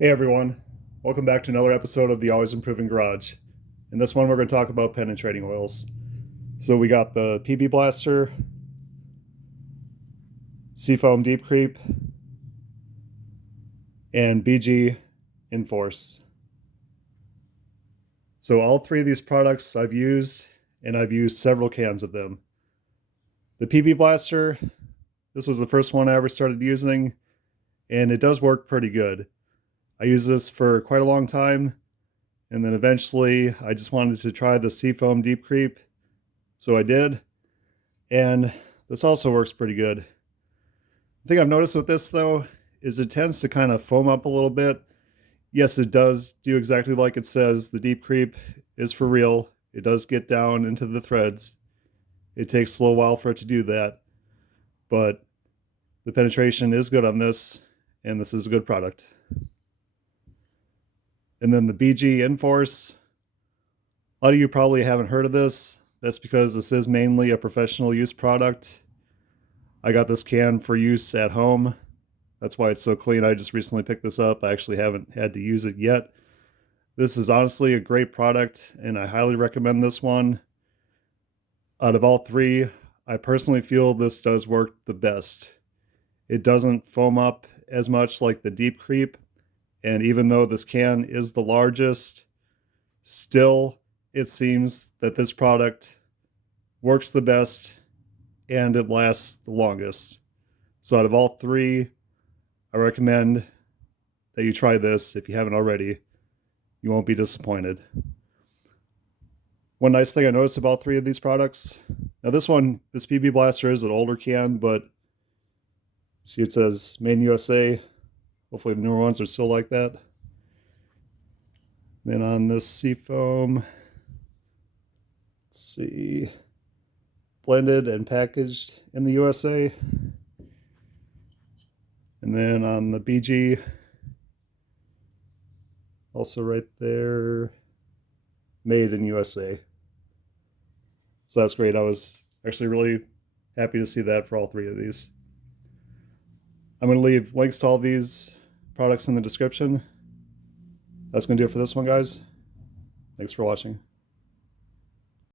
Hey everyone, welcome back to another episode of the Always Improving Garage. In this one, we're going to talk about penetrating oils. So we got the PB Blaster, Seafoam Deep Creep, and BG InForce. So all three of these products I've used, and I've used several cans of them. The PB Blaster, this was the first one I ever started using, and it does work pretty good. I used this for quite a long time, and then eventually I just wanted to try the Seafoam Deep Creep, so I did, and this also works pretty good. The thing I've noticed with this though is it tends to kind of foam up a little bit. Yes, it does do exactly like it says. The Deep Creep is for real. It does get down into the threads. It takes a little while for it to do that, but the penetration is good on this, and this is a good product. And then the BG InForce, a lot of you probably haven't heard of this. That's because this is mainly a professional use product. I got this can for use at home. That's why it's so clean. I just recently picked this up. I actually haven't had to use it yet. This is honestly a great product, and I highly recommend this one. Out of all three, I personally feel this does work the best. It doesn't foam up as much like the Deep Creep, and even though this can is the largest, still it seems that this product works the best and it lasts the longest. So out of all three, I recommend that you try this if you haven't already. You won't be disappointed. One nice thing I noticed about three of these products, now this PB Blaster is an older can, but see it says Made in USA. Hopefully the newer ones are still like that. Then on this Seafoam, let's see, blended and packaged in the USA. And then on the BG, also right there, made in USA. So that's great. I was actually really happy to see that for all three of these. I'm going to leave links to all these products in the description. That's going to do it for this one, guys. Thanks for watching.